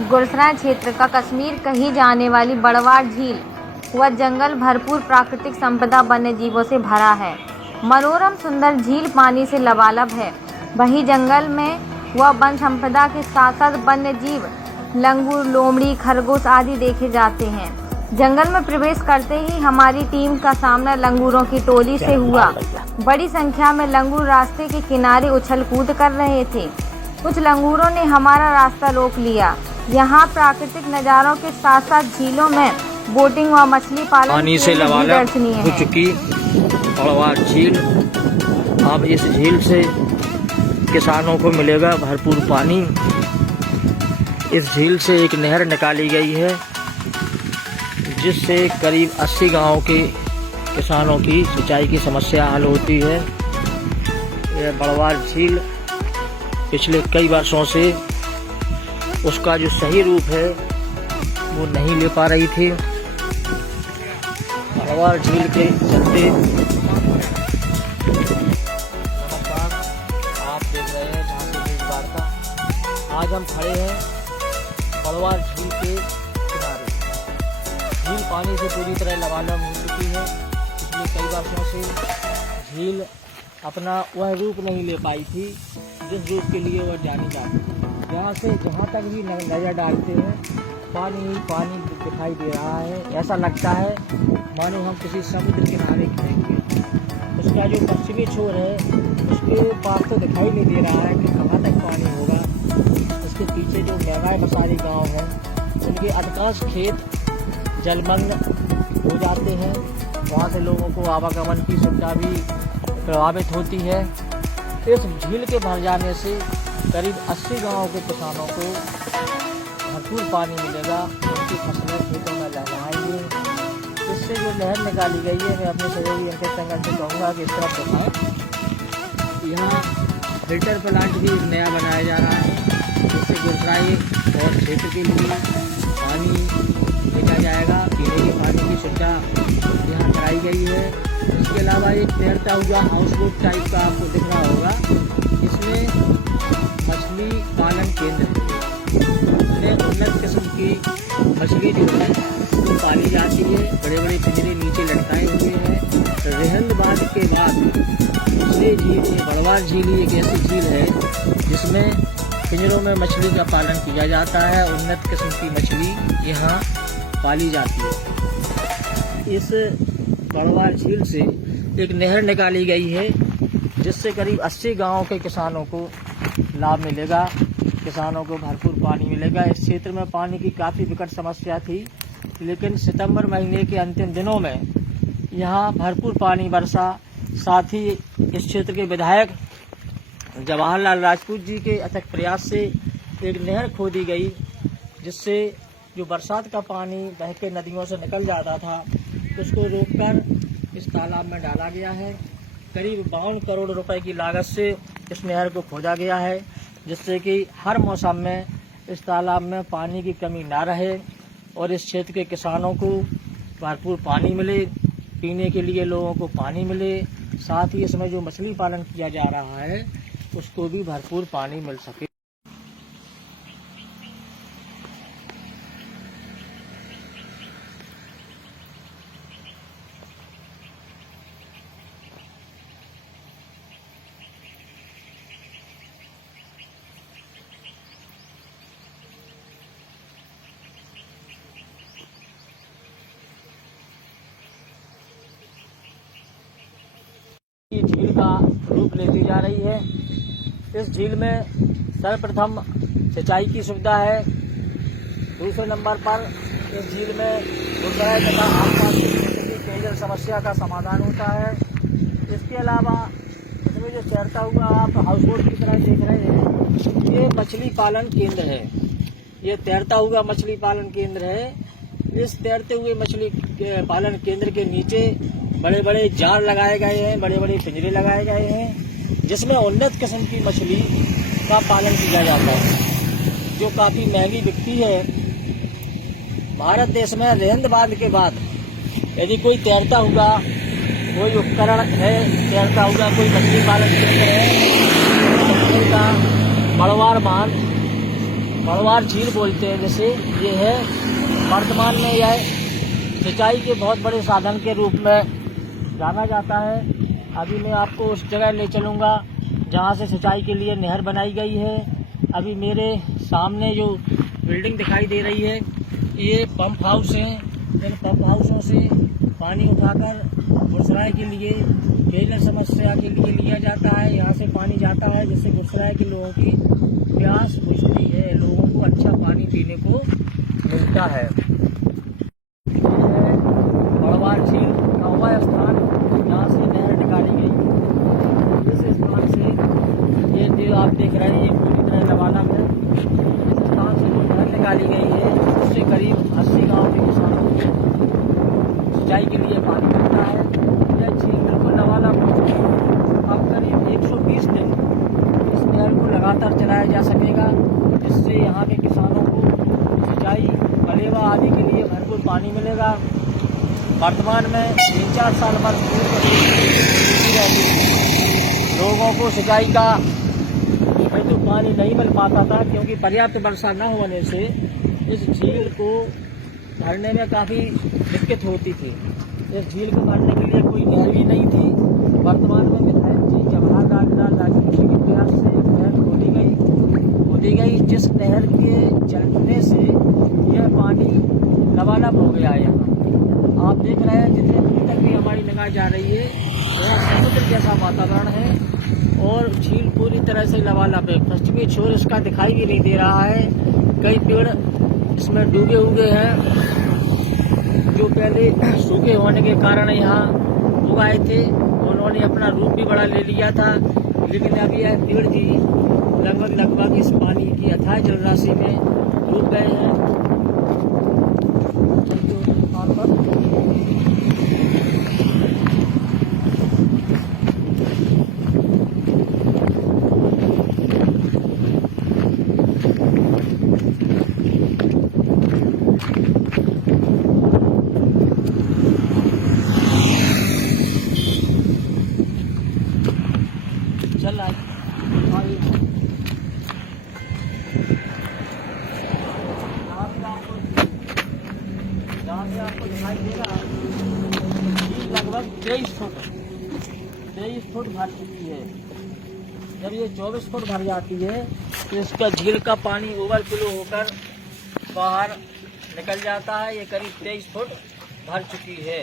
गुलशर्रा क्षेत्र का कश्मीर कही जाने वाली बड़वार झील व जंगल भरपूर प्राकृतिक संपदा वन्य जीवों से भरा है। मनोरम सुंदर झील पानी से लबालब है। वहीं जंगल में व वन संपदा के साथ साथ वन्य जीव लंगूर, लोमड़ी, खरगोश आदि देखे जाते हैं। जंगल में प्रवेश करते ही हमारी टीम का सामना लंगूरों की टोली से हुआ। बड़ी संख्या में लंगूर रास्ते के किनारे उछल कूद कर रहे थे। कुछ लंगूरों ने हमारा रास्ता रोक लिया। यहाँ प्राकृतिक नज़ारों के साथ साथ झीलों में बोटिंग व मछली पालन पानी से लबालब हो चुकी बड़वार झील। अब इस झील से किसानों को मिलेगा भरपूर पानी। इस झील से एक नहर निकाली गई है जिससे करीब 80 गांवों के किसानों की सिंचाई की समस्या हल होती है। यह बड़वार झील पिछले कई वर्षों से उसका जो सही रूप है वो नहीं ले पा रही थी। बड़वार झील के चलते आप देख रहे हैं झांसी की वार्ता। आज हम खड़े हैं बड़वार झील के किनारे। झील पानी से पूरी तरह लबालब हो चुकी है। पिछले कई वर्षों से झील अपना वह रूप नहीं ले पाई थी जिस रूप के लिए वह जानी जाती है। यहाँ से जहाँ तक भी नज़र डालते हैं पानी ही पानी दिखाई दे रहा है। ऐसा लगता है मानो हम किसी समुद्र किनारे खड़े। उसका जो पश्चिमी छोर है उसके पास तो दिखाई नहीं दे रहा है कि कहाँ तक पानी होगा। उसके पीछे जो मेवाए बसारी गांव है उनके अधिकांश खेत जलमग्न हो जाते हैं। वहाँ से लोगों को आवागमन की सुविधा भी प्रभावित होती है। इस झील के भर जाने से करीब 80 गांवों के किसानों को भरपूर पानी मिलेगा। उनकी फसलें खेतों में लहराएंगे। इससे जो नहर निकाली गई है मैं अपने सहयोगी अंकित संगल से कहूँगा कि इस तरफ दिखाएं। यहाँ फिल्टर प्लांट भी नया बनाया जा रहा है जिससे गुलशर्रा और क्षेत्र के लिए पानी भेजा जाएगा। पीने के पानी की सुविधा यहाँ कराई गई है। इसके अलावा एक तैरता हुआ हाउस बोट टाइप का आपको दिख रहा होगा। इसमें मछली पालन केंद्र है। उन्नत किस्म की मछली जो है वो पाली जाती है। बड़े बड़े पिंजरे नीचे लटकाए हुए हैं। रेहंदबाद के बाद दूसरी झील बड़वार झील एक ऐसी झील है जिसमें पिंजरों में मछली का पालन किया जाता है। उन्नत किस्म की मछली यहाँ पाली जाती है। इस बड़वार झील से एक नहर निकाली गई है जिससे करीब 80 गांवों के किसानों को लाभ मिलेगा। किसानों को भरपूर पानी मिलेगा। इस क्षेत्र में पानी की काफ़ी विकट समस्या थी लेकिन सितंबर महीने के अंतिम दिनों में यहाँ भरपूर पानी बरसा। साथ ही इस क्षेत्र के विधायक जवाहरलाल राजपूत जी के अथक प्रयास से एक नहर खोदी गई जिससे जो बरसात का पानी बह के नदियों से निकल जाता था उसको रोककर इस तालाब में डाला गया है। करीब 52 करोड़ रुपए की लागत से इस नहर को खोदा गया है जिससे कि हर मौसम में इस तालाब में पानी की कमी ना रहे और इस क्षेत्र के किसानों को भरपूर पानी मिले। पीने के लिए लोगों को पानी मिले। साथ ही इसमें जो मछली पालन किया जा रहा है उसको भी भरपूर पानी मिल सके। ये झील का रूप लेती जा रही है। इस झील में सर्वप्रथम सिंचाई की सुविधा है। दूसरे नंबर पर इस झील में गुलशर्रा तथा आसपास की पेयजल समस्या का समाधान होता है। इसके अलावा इसमें जो तैरता हुआ आप हाउस बोट की तरह देख रहे हैं ये मछली पालन केंद्र है। ये तैरता हुआ मछली पालन केंद्र है। इस तैरते हुए मछली पालन केंद्र के नीचे बड़े बड़े जाल लगाए गए हैं, बड़े बड़े पिंजरे लगाए गए हैं जिसमें उन्नत किस्म की मछली का पालन किया जाता है जो काफ़ी महंगी बिकती है। भारत देश में रेहंदबाद के बाद यदि कोई तैरता हुआ कोई उपकरण है, तैरता हुआ कोई मछली पालन केंद्र है का बड़वार बांध बड़वार झील बोलते हैं जैसे, ये है वर्तमान में यह सिंचाई के बहुत बड़े साधन के रूप में जाना जाता है। अभी मैं आपको उस जगह ले चलूँगा जहाँ से सिंचाई के लिए नहर बनाई गई है। अभी मेरे सामने जो बिल्डिंग दिखाई दे रही है, ये पंप हाउस है। इन पंप हाउसों से पानी उठाकर गुजराए के लिए, पेयजल समस्या के लिए लिया जाता है। यहाँ से पानी जाता है जिससे गुजराए के लोगों की प्यास बुझती है, लोगों को अच्छा पानी पीने को मिलता है। बड़वार झील का वह स्थान जहाँ से नहर निकाली गई। इस स्थान से ये जो आप देख रहे हैं, ये पूरी तरह लबालब है। इस स्थान से जो नहर निकाली गई है, उससे करीब 80 गाँव के किसानों को सिंचाई के लिए पानी मिलता है। यह झील बिल्कुल लबालब हो चुकी है। अब करीब 120 दिन इस नहर को लगातार चलाया जा सकेगा, जिससे यहाँ के किसानों को सिंचाई, पलेवा आदि के लिए भरपूर पानी मिलेगा। वर्तमान में 3-4 साल बाद लोगों को सिंचाई का तो पानी नहीं मिल पाता था, क्योंकि पर्याप्त वर्षा न होने से इस झील को भरने में काफ़ी दिक्कत होती थी। इस झील को भरने के लिए कोई नहर भी नहीं थी। वर्तमान में विधायक जी जवाहर लाल नेहरू जी के प्रयास से नहर खोदी गई, जिस नहर के चलने से यह पानी लबालब हो गया है। यहाँ आप देख रहे हैं, जितने दूर तक भी हमारी निगाह जा रही है, वह समुद्र जैसा वातावरण है और झील पूरी तरह से लबालब है। पश्चिमी छोर इसका दिखाई भी नहीं दे रहा है। कई पेड़ इसमें डूबे हुए हैं, जो पहले सूखे होने के कारण यहाँ उगाए थे। उन्होंने अपना रूप भी बड़ा ले लिया था, लेकिन अभी यह पेड़ भी लगभग इस पानी की अथाह जलराशि में डूब गए हैं। चल रहा है जहाँ से आपको दिखाई देगा, लगभग 23 फुट भर चुकी है। जब ये 24 फुट भर जाती है तो इसका झील का पानी ओवरफ्लो होकर बाहर निकल जाता है। ये करीब 23 फुट भर चुकी है।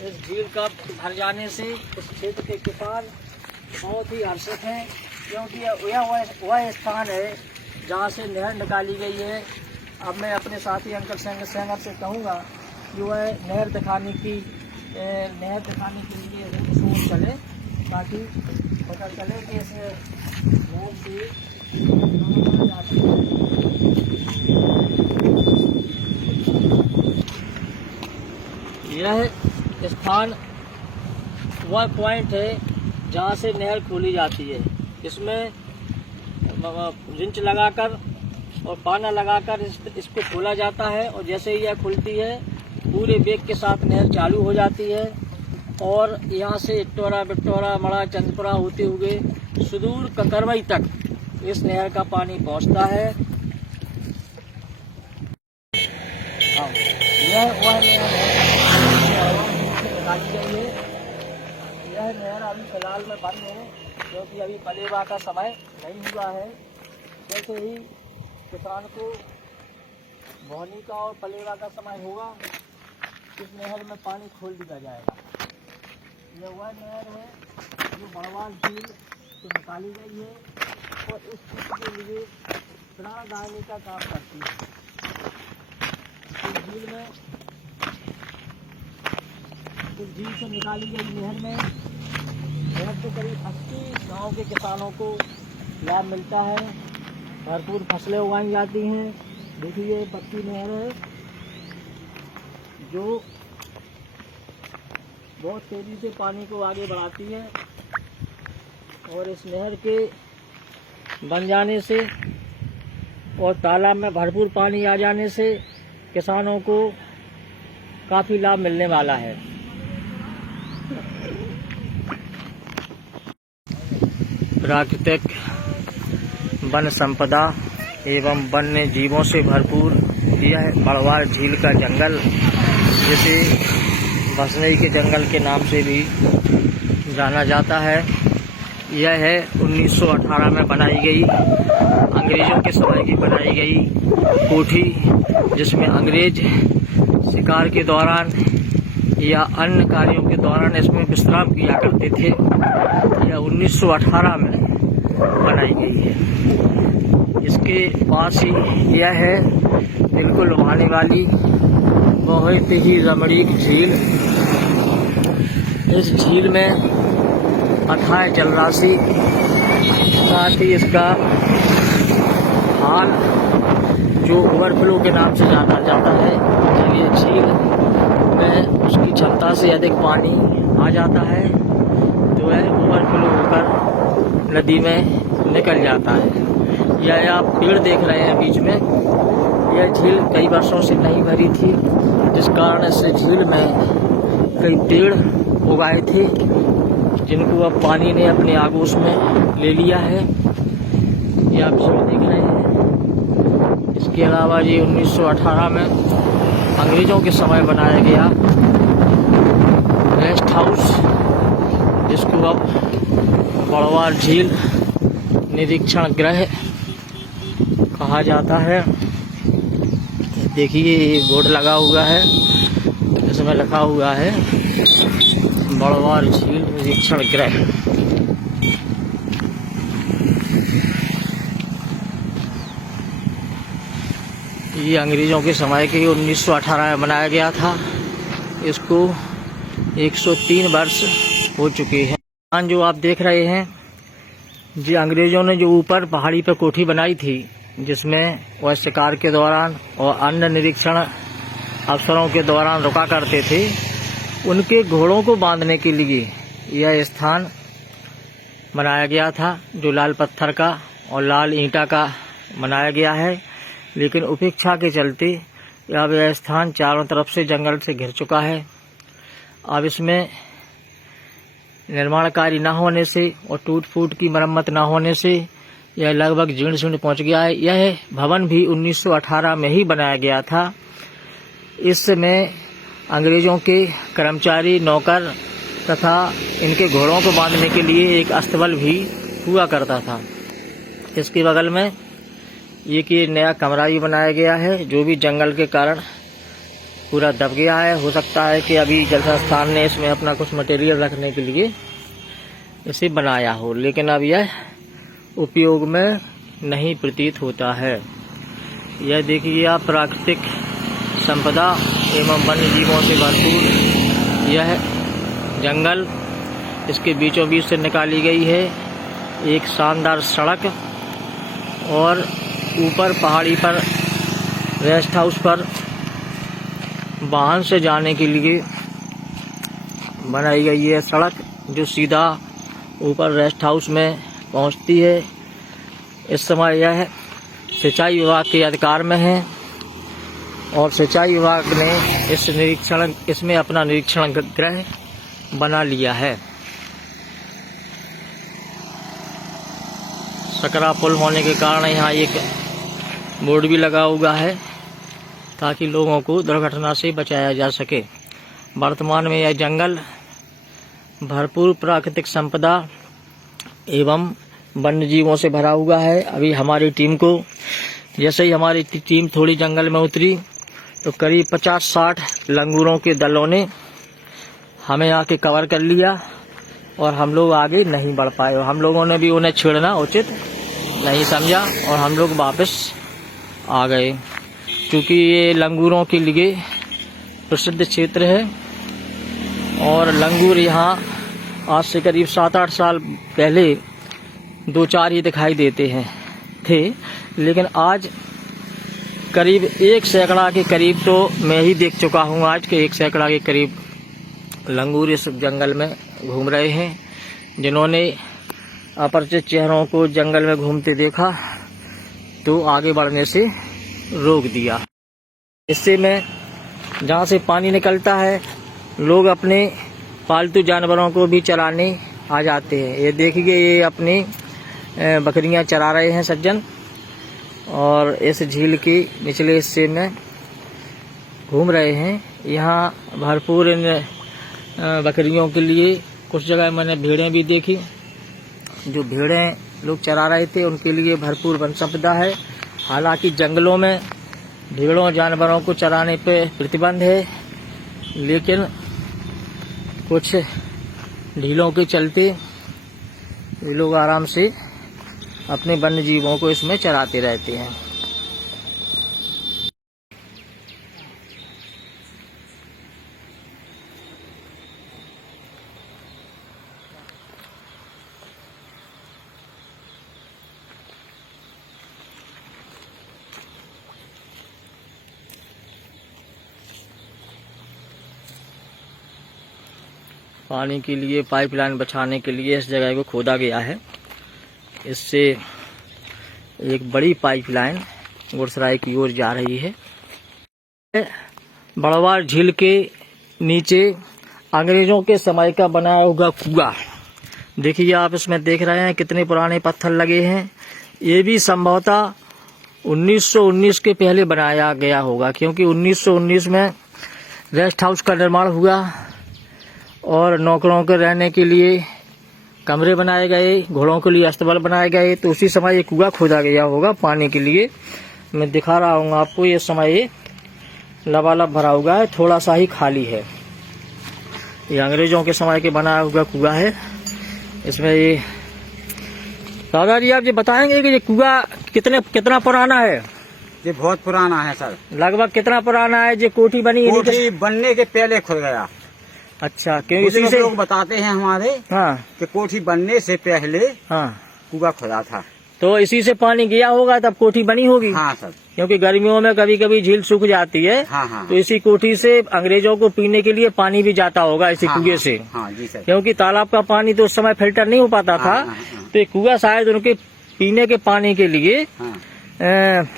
इस झील का भर जाने से इस क्षेत्र के किसान बहुत ही हर्षित हैं, क्योंकि यह वह स्थान है जहाँ से नहर निकाली गई है। अब मैं अपने साथी अंकल सेंगर से कहूँगा कि वह नहर दिखाने के लिए सोच चले, ताकि पता चले कि इस नहर से यह स्थान वह पॉइंट है जहाँ से नहर खोली जाती है। इसमें रिंच लगाकर और पाना लगाकर इसको खोला जाता है, और जैसे ही यह खुलती है पूरे वेग के साथ नहर चालू हो जाती है और यहाँ से इटोरा, बिटोरा, मड़ा, चंदपुरा होते हुए सुदूर ककरवई तक इस नहर का पानी पहुँचता है। यह वह नहर है। यह नहर अभी फिलहाल में बंद है, क्योंकि अभी पलेवा का समय नहीं हुआ है। जैसे ही किसान को बोनी का और पलेवा का समय होगा, इस नहर में पानी खोल दिया जाएगा। यह वह नहर है जो बड़वार झील से निकाली गई है और इस चीज के लिए प्राणदायिनी का काम करती है। इस झील से निकाली गई नहर से करीब 80 गाँव के किसानों को लाभ मिलता है। भरपूर फसलें उगाई जाती हैं। देखिए, पक्की नहर है जो बहुत तेजी से पानी को आगे बढ़ाती है, और इस नहर के बन जाने से और तालाब में भरपूर पानी आ जाने से किसानों को काफ़ी लाभ मिलने वाला है। प्राकृतिक वन संपदा एवं वन्य जीवों से भरपूर यह बड़वार झील का जंगल, जिसे भसनई के जंगल के नाम से भी जाना जाता है, यह 1918 में बनाई गई, अंग्रेज़ों के समय की बनाई गई कोठी, जिसमें अंग्रेज शिकार के दौरान या अन्य कार्यों के दौरान इसमें विश्राम किया करते थे। यह 1918 में बनाई गई है। इसके पास ही यह है बिल्कुल लुभाने वाली बहुत ही रमणीक झील। इस झील में अथाह जलराशि, साथ ही इसका हाल जो ओवरफ्लो के नाम से जाना जाता है, जब ये झील में उसकी क्षमता से अधिक पानी आ जाता है तो वह ओवरफ्लो होकर नदी में निकल जाता है। यह आप पेड़ देख रहे हैं बीच में, यह झील कई वर्षों से नहीं भरी थी, जिस कारण इस झील में कई पेड़ उगाए थे, जिनको अब पानी ने अपने आगोश में ले लिया है। ये आप झील देख रहे हैं। इसके अलावा ये 1918 में अंग्रेज़ों के समय बनाया गया रेस्ट हाउस, जिसको अब बड़वार झील निरीक्षण गृह कहा जाता है। देखिए ये बोर्ड लगा हुआ है, इसमें लिखा हुआ है बड़वार झील निरीक्षण गृह। ये अंग्रेज़ों के समय के 1918 में बनाया गया था। इसको 103 वर्ष हो चुके हैं। जो आप देख रहे हैं, जी अंग्रेज़ों ने जो ऊपर पहाड़ी पर कोठी बनाई थी, जिसमें वह शिकार के दौरान और अन्य निरीक्षण अवसरों के दौरान रुका करते थे, उनके घोड़ों को बांधने के लिए यह स्थान बनाया गया था, जो लाल पत्थर का और लाल ईंटा का बनाया गया है। लेकिन उपेक्षा के चलते अब यह स्थान चारों तरफ से जंगल से घिर चुका है। अब इसमें निर्माण कार्य न होने से और टूट फूट की मरम्मत न होने से यह लगभग जीर्ण शीर्ण पहुंच गया है। यह भवन भी 1918 में ही बनाया गया था। इसमें अंग्रेज़ों के कर्मचारी, नौकर तथा इनके घोड़ों को बांधने के लिए एक अस्तबल भी हुआ करता था। इसके बगल में एक ये नया कमरा भी बनाया गया है, जो भी जंगल के कारण पूरा दब गया है। हो सकता है कि अभी जल संस्थान ने इसमें अपना कुछ मटेरियल रखने के लिए इसे बनाया हो, लेकिन अब यह उपयोग में नहीं प्रतीत होता है। यह देखिए आप प्राकृतिक संपदा एवं वन्य जीवों से भरपूर यह जंगल, इसके बीचों बीच से निकाली गई है एक शानदार सड़क, और ऊपर पहाड़ी पर रेस्ट हाउस पर वाहन से जाने के लिए बनाई गई है सड़क, जो सीधा ऊपर रेस्ट हाउस में पहुंचती है। इस समय यह सिंचाई विभाग के अधिकार में है और सिंचाई विभाग ने इसमें अपना निरीक्षण गृह बना लिया है। सकरा पुल होने के कारण यहाँ एक बोर्ड भी लगा हुआ है, ताकि लोगों को दुर्घटना से बचाया जा सके। वर्तमान में यह जंगल भरपूर प्राकृतिक संपदा एवं वन्य जीवों से भरा हुआ है। अभी हमारी टीम को, जैसे ही हमारी टीम थोड़ी जंगल में उतरी, तो करीब 50-60 लंगूरों के दलों ने हमें आके कवर कर लिया और हम लोग आगे नहीं बढ़ पाए। हम लोगों ने भी उन्हें छेड़ना उचित नहीं समझा और हम लोग वापस आ गए, क्योंकि ये लंगूरों के लिए प्रसिद्ध क्षेत्र है और लंगूर यहाँ आज से करीब 7-8 साल पहले 2-4 ही दिखाई देते थे, लेकिन आज करीब 1 सैकड़ा के करीब तो मैं ही देख चुका हूँ। आज के 1 सैकड़ा के करीब लंगूर इस जंगल में घूम रहे हैं। जिन्होंने अपरिचित चेहरों को जंगल में घूमते देखा तो आगे बढ़ने से रोक दिया। इससे में जहाँ से पानी निकलता है, लोग अपने पालतू जानवरों को भी चराने आ जाते हैं। ये देखिए, ये अपनी बकरियां चरा रहे हैं सज्जन, और इस झील के निचले हिस्से में घूम रहे हैं। यहाँ भरपूर इन बकरियों के लिए कुछ जगह मैंने भेड़ें भी देखी। जो भेड़ें लोग चरा रहे थे उनके लिए भरपूर वन संपदा है। हालांकि जंगलों में भेड़ों जानवरों को चराने पे प्रतिबंध है, लेकिन कुछ ढीलों के चलते ये लोग आराम से अपने वन्य जीवों को इसमें चराते रहते हैं। पानी के लिए पाइपलाइन बिछाने के लिए इस जगह को खोदा गया है। इससे एक बड़ी पाइपलाइन गुरसराय की ओर जा रही है। बड़वार झील के नीचे अंग्रेजों के समय का बनाया हुआ कुआं, देखिए आप इसमें देख रहे हैं कितने पुराने पत्थर लगे हैं। ये भी संभवतः 1919 के पहले बनाया गया होगा, क्योंकि 1919 में रेस्ट हाउस का निर्माण हुआ और नौकरों के रहने के लिए कमरे बनाए गए, घोड़ों के लिए अस्तबल बनाए गए। तो उसी समय ये कुआं खोदा गया होगा पानी के लिए। मैं दिखा रहा हूँ आपको, ये समय ये लबालब भरा हुआ है, थोड़ा सा ही खाली है। ये अंग्रेजों के समय के बनाया हुआ कुआं है। इसमें ये दादाजी आप ये बताएंगे कि ये कुआं कितना पुराना है? ये बहुत पुराना है सर। लगभग कितना पुराना है? ये कोठी बनी कोठी बनने के पहले खुद गया। अच्छा, क्यों? इसी से लोग बताते हैं हमारे हाँ कि कोठी बनने से पहले हाँ कुआं खुदा था। तो इसी से पानी गया होगा तब कोठी बनी होगी। हाँ सर, क्योंकि गर्मियों में कभी कभी झील सूख जाती है। हाँ हाँ, तो इसी कोठी से अंग्रेजों को पीने के लिए पानी भी जाता होगा इसी हाँ, कुएं से। हाँ जी सर। क्योंकि तालाब का पानी तो उस समय फिल्टर नहीं हो पाता था। हाँ, हाँ, हाँ, तो ये कुआं शायद उनके पीने के पानी के लिए हाँ।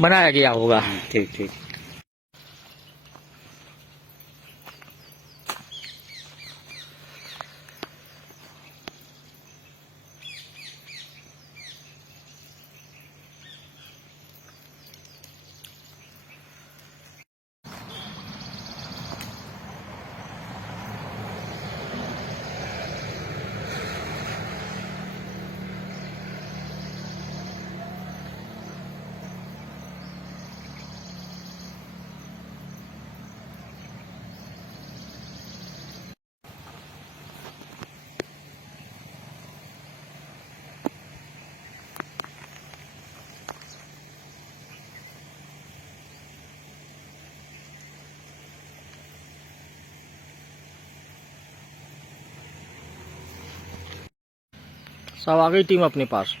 बनाया गया होगा। ठीक ठीक। सब आ गई टीम अपने पास।